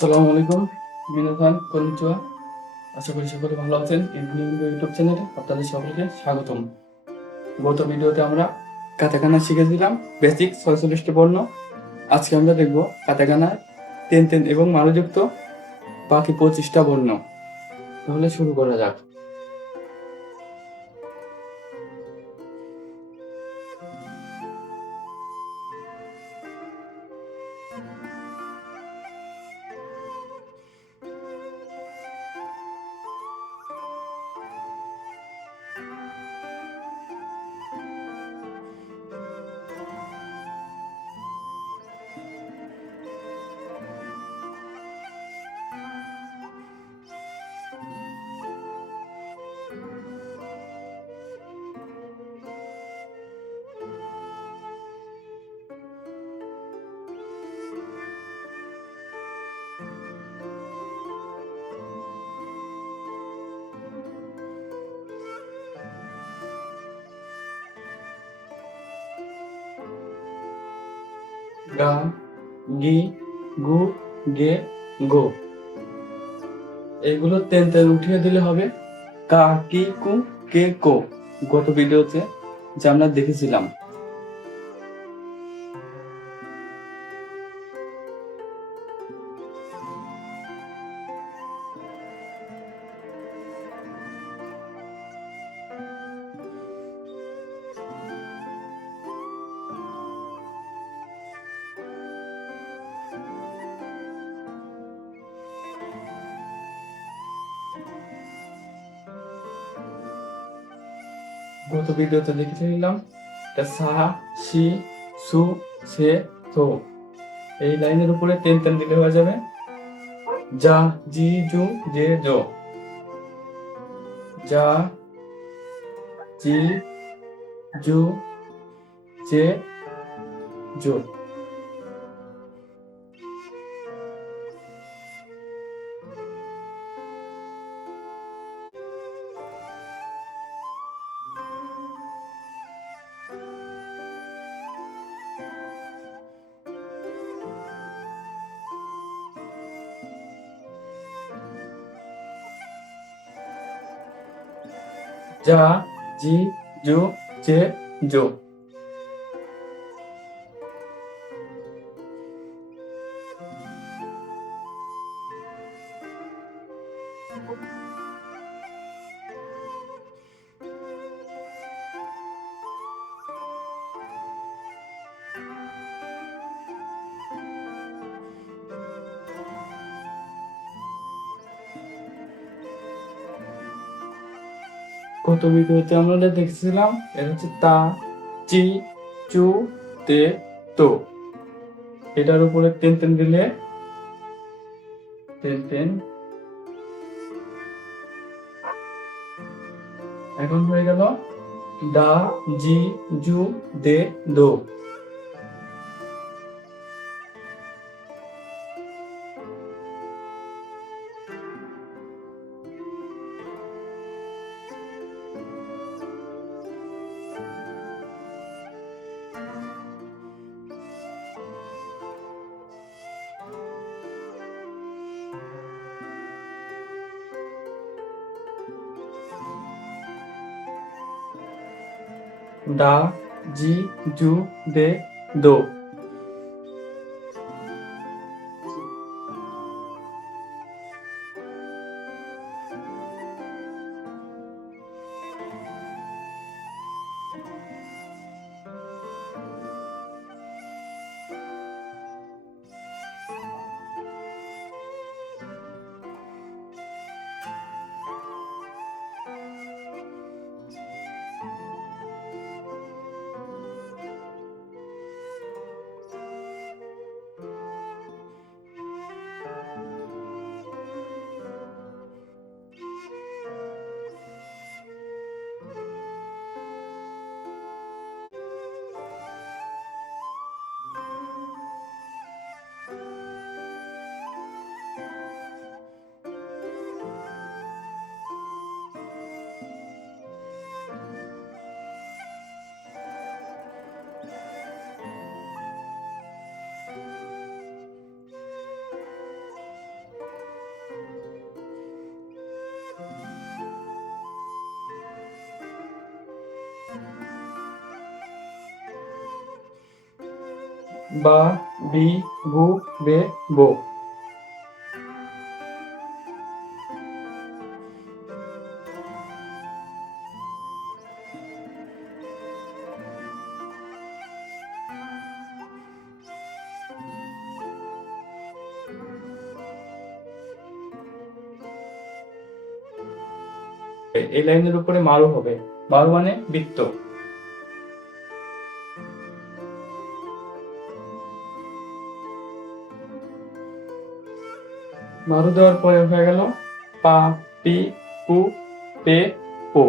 আসসালামু আলাইকুম। মিনাফান কনিচুয়া আশা করি সকলে ভালো আছেন। ইভিনিং ইউটিউব চ্যানেলে আপনাদের সকলকে স্বাগতম। গত ভিডিওতে আমরা কাতাকানা শিখেছিলাম বেসিক ছয়চল্লিশটি বর্ণ। আজকে আমরা দেখব কাতাকানার তেন তেন এবং মারুযুক্ত বাকি পঁচিশটা বর্ণ। তাহলে শুরু করা যাক। গা গি, গু, গে, গো। এগুলো তেন তেন উঠিয়ে দিলে হবে কা, কি, কু, কে, কো। গত ভিডিওতে যা আমরা দেখেছিলাম গত ভিডিওতে লিখে এটা সা সি সু, সে, তো। এই লাইনের উপরে তেন তেন দিলে হয়ে যাবে। যা, জি, জু, জে, জো। যা, জি, জু, জে, জো। যা জি জু জে জো গত ভিডিওতে আমরা দেখছিলাম, এটা হচ্ছে তা, চি, চু, তে, তো। এটার উপরে তেন তেন দিলে তেন তেন এখন হয়ে গেল দা জি, জু, দে, দো। দা জি জু দে দো। বা বি বু বে বো। এই লাইনের উপরে মারু হবে। মারু মানে বৃত্ত। মারু দেওয়ার পরে হয়ে গেল পা, পি, পু, পে, পো।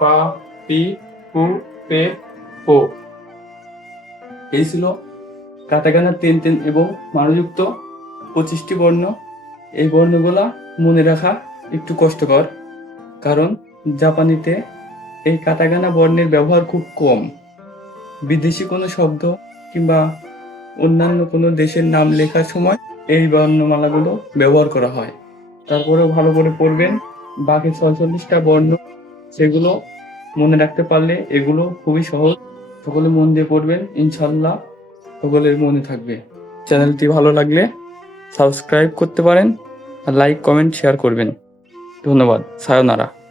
পা, পি, পু, পে, পো। এই ছিল কাটাকানা তিন তিন এবং মানযুক্ত পঁচিশটি বর্ণ। এই বর্ণগুলা মনে রাখা একটু কষ্টকর, কারণ জাপানিতে এই কাটাকানা বর্ণের ব্যবহার খুব কম। বিদেশি কোনো শব্দ কিংবা অন্যান্য কোনো দেশের নাম লেখার সময় এই বর্ণমালাগুলো ব্যবহার করা হয়। তারপরেও ভালো করে পড়বেন, বাকি ছয়চল্লিশটা বর্ণ, সেগুলো মনে রাখতে পারলে এগুলো খুবই সহজ। সকলে মন দিয়ে পড়বেন ইনশাল্লাহ সকলের মনে থাকবে। চ্যানেলটি ভালো লাগলে সাবস্ক্রাইব করতে পারেন আর লাইক, কমেন্ট, শেয়ার করবেন। ধন্যবাদ, সায়নারা।